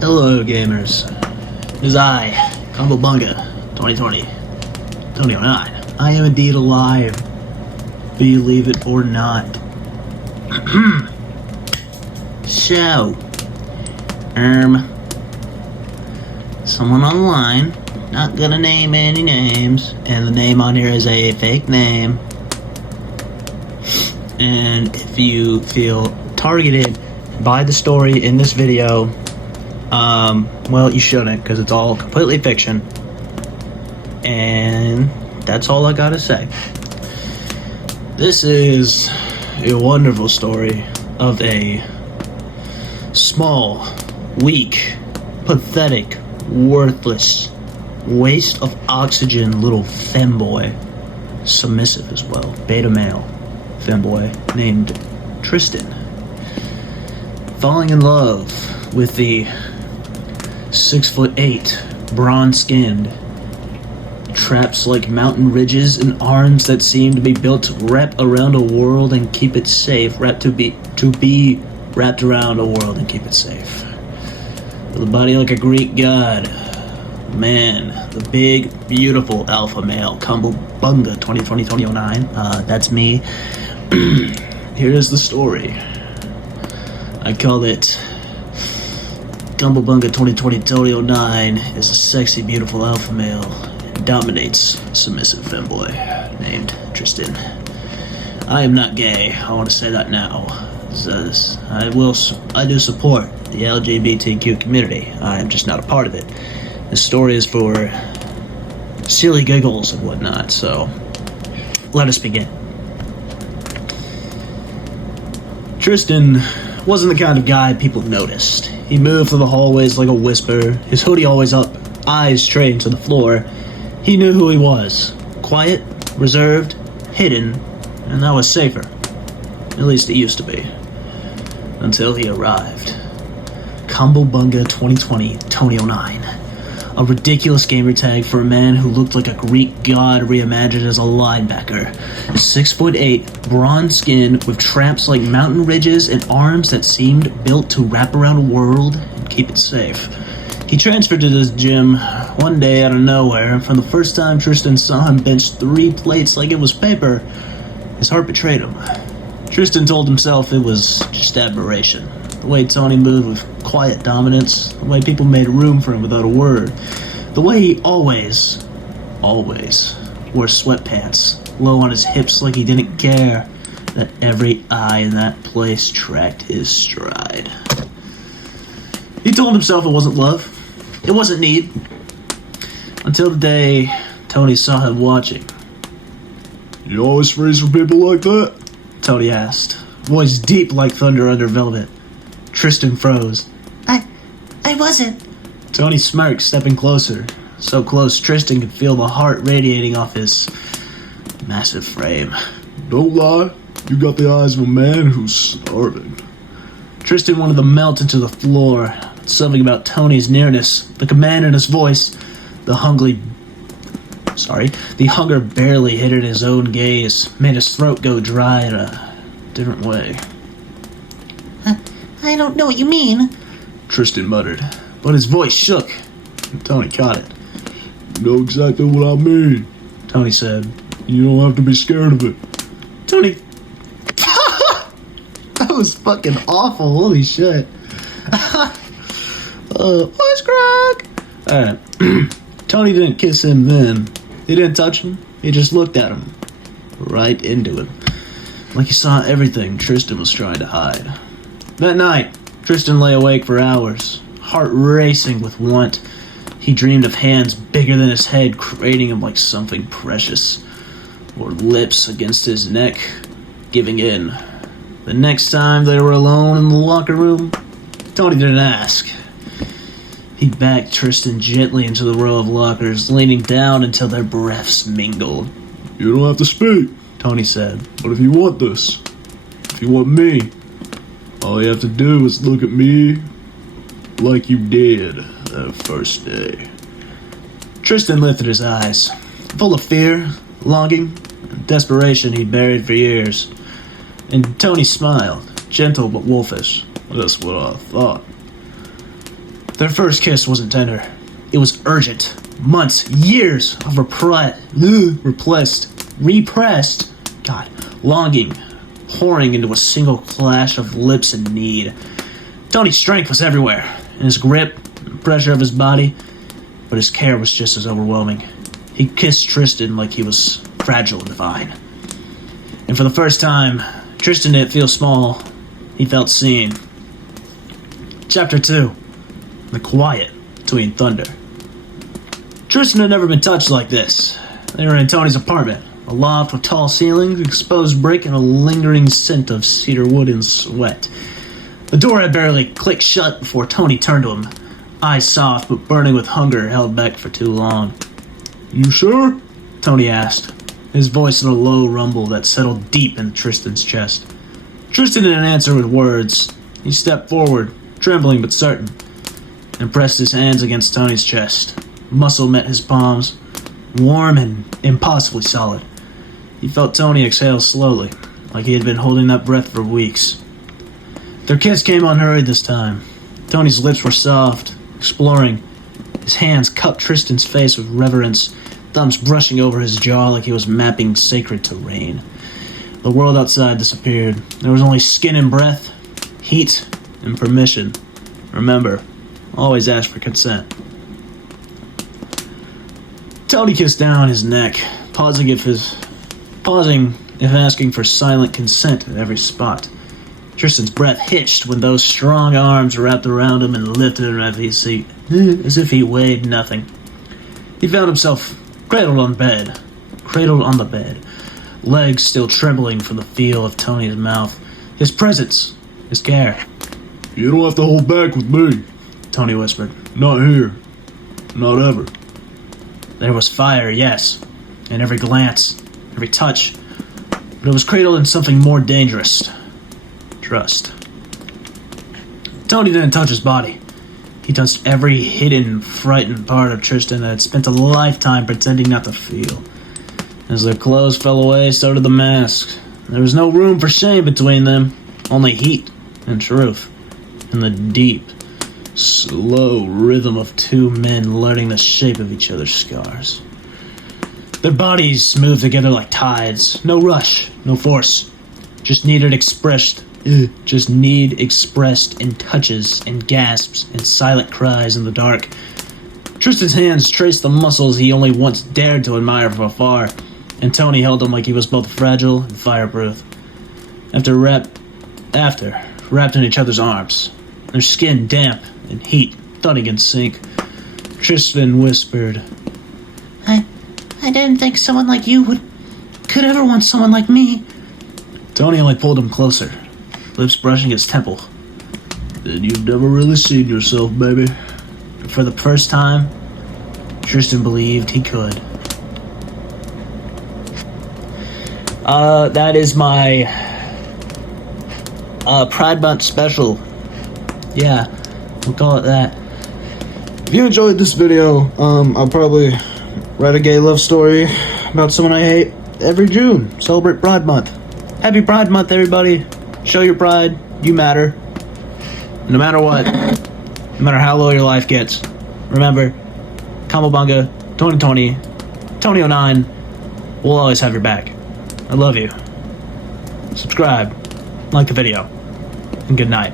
Hello gamers, it is I, Kumbabunga, 2020, 2009. I am indeed alive, believe it or not. So, someone online, not gonna name any names, and the name on here is a fake name. And if you feel targeted by the story in this video, well, you shouldn't, because it's all completely fiction. And that's all I gotta say. This is a wonderful story of a small, weak, pathetic, worthless, waste of oxygen little femboy, submissive as well, beta male femboy named Tristan, falling in love with the 6'8", bronze-skinned, traps like mountain ridges and arms that seem to be built to wrap around a world and keep it safe. To be wrapped around a world and keep it safe. With a body like a Greek god. Man, the big, beautiful alpha male, Kumbabunga 2020-2009. That's me. Here's the story. I call it Kumbabunga 2020-2009 is a sexy, beautiful alpha male and dominates a submissive femboy named Tristan. I am not gay. I want to say that now. I do support the LGBTQ community. I am just not a part of it. This story is for silly giggles and whatnot, so let us begin. Tristan wasn't the kind of guy people noticed. He moved through the hallways like a whisper, his hoodie always up, eyes trained to the floor. He knew who he was. Quiet, reserved, hidden, and that was safer. At least it used to be. Until he arrived. Kumbabunga 2020-2009. A ridiculous gamer tag for a man who looked like a Greek god reimagined as a linebacker. 6'8", bronze skin with traps like mountain ridges and arms that seemed built to wrap around a world and keep it safe. He transferred to this gym one day out of nowhere, and from the first time Tristan saw him bench 3 plates like it was paper, his heart betrayed him. Tristan told himself it was just admiration. The way Tony moved with quiet dominance, the way people made room for him without a word, the way he always wore sweatpants, low on his hips like he didn't care that every eye in that place tracked his stride. He told himself it wasn't love, it wasn't need, until the day Tony saw him watching. "You always freeze for people like that?" Tony asked, voice deep like thunder under velvet. Tristan froze. I wasn't. Tony smirked, stepping closer. So close, Tristan could feel the heart radiating off his massive frame. "Don't lie. You got the eyes of a man who's starving." Tristan wanted to melt into the floor. Something about Tony's nearness, the command in his voice, the hunger barely hidden his own gaze, made his throat go dry in a different way. I don't know what you mean, Tristan muttered, but his voice shook, and Tony caught it. "You know exactly what I mean," Tony said. "You don't have to be scared of it." Tony... That was fucking awful, holy shit. Voice crack! Alright. Tony didn't kiss him then. He didn't touch him, he just looked at him. Right into him. Like he saw everything Tristan was trying to hide. That night, Tristan lay awake for hours, heart racing with want. He dreamed of hands bigger than his head craning him like something precious, or lips against his neck, giving in. The next time they were alone in the locker room, Tony didn't ask. He backed Tristan gently into the row of lockers, leaning down until their breaths mingled. "You don't have to speak," Tony said, "but if you want this, if you want me, all you have to do is look at me like you did that first day." Tristan lifted his eyes, full of fear, longing, and desperation he'd buried for years. And Tony smiled, gentle but wolfish. "That's what I thought." Their first kiss wasn't tender. It was urgent. Months, years of repressed, longing, pouring into a single clash of lips and need. Tony's strength was everywhere, in his grip, the pressure of his body, but his care was just as overwhelming. He kissed Tristan like he was fragile and divine. And for the first time, Tristan didn't feel small. He felt seen. Chapter 2. The Quiet Between Thunder. Tristan had never been touched like this. They were in Tony's apartment, a loft with tall ceilings, exposed brick, and a lingering scent of cedar wood and sweat. The door had barely clicked shut before Tony turned to him, eyes soft but burning with hunger held back for too long. "You sure?" Tony asked, his voice in a low rumble that settled deep in Tristan's chest. Tristan didn't answer with words. He stepped forward, trembling but certain, and pressed his hands against Tony's chest. Muscle met his palms, warm and impossibly solid. He felt Tony exhale slowly, like he had been holding that breath for weeks. Their kiss came unhurried this time. Tony's lips were soft, exploring. His hands cupped Tristan's face with reverence, thumbs brushing over his jaw like he was mapping sacred terrain. The world outside disappeared. There was only skin and breath, heat and permission. Remember, always ask for consent. Tony kissed down his neck, pausing if asking for silent consent at every spot. Tristan's breath hitched when those strong arms wrapped around him and lifted him as if he weighed nothing. He found himself cradled on the bed, legs still trembling from the feel of Tony's mouth, his presence, his care. "You don't have to hold back with me," Tony whispered. "Not here. Not ever." There was fire, yes, in every glance, every touch, but it was cradled in something more dangerous. Trust. Tony didn't touch his body. He touched every hidden, frightened part of Tristan that had spent a lifetime pretending not to feel. As their clothes fell away, so did the masks. There was no room for shame between them, only heat and truth, and the deep, slow rhythm of two men learning the shape of each other's scars. Their bodies moved together like tides. No rush, no force. Just need expressed in touches and gasps and silent cries in the dark. Tristan's hands traced the muscles he only once dared to admire from afar, and Tony held him like he was both fragile and fireproof. Wrapped in each other's arms, their skin damp and heat thudding in sync, Tristan whispered, I didn't think someone like you could ever want someone like me." Tony only pulled him closer, lips brushing his temple. "Then you've never really seen yourself, baby." For the first time, Tristan believed he could. That is my Pride Month special. Yeah, we'll call it that. If you enjoyed this video, I'll probably write a gay love story about someone I hate every June. Celebrate Pride Month. Happy Pride Month, everybody. Show your pride. You matter. No matter what. No matter how low your life gets. Remember, Kamabunga, Tony 09, we'll always have your back. I love you. Subscribe. Like the video. And good night.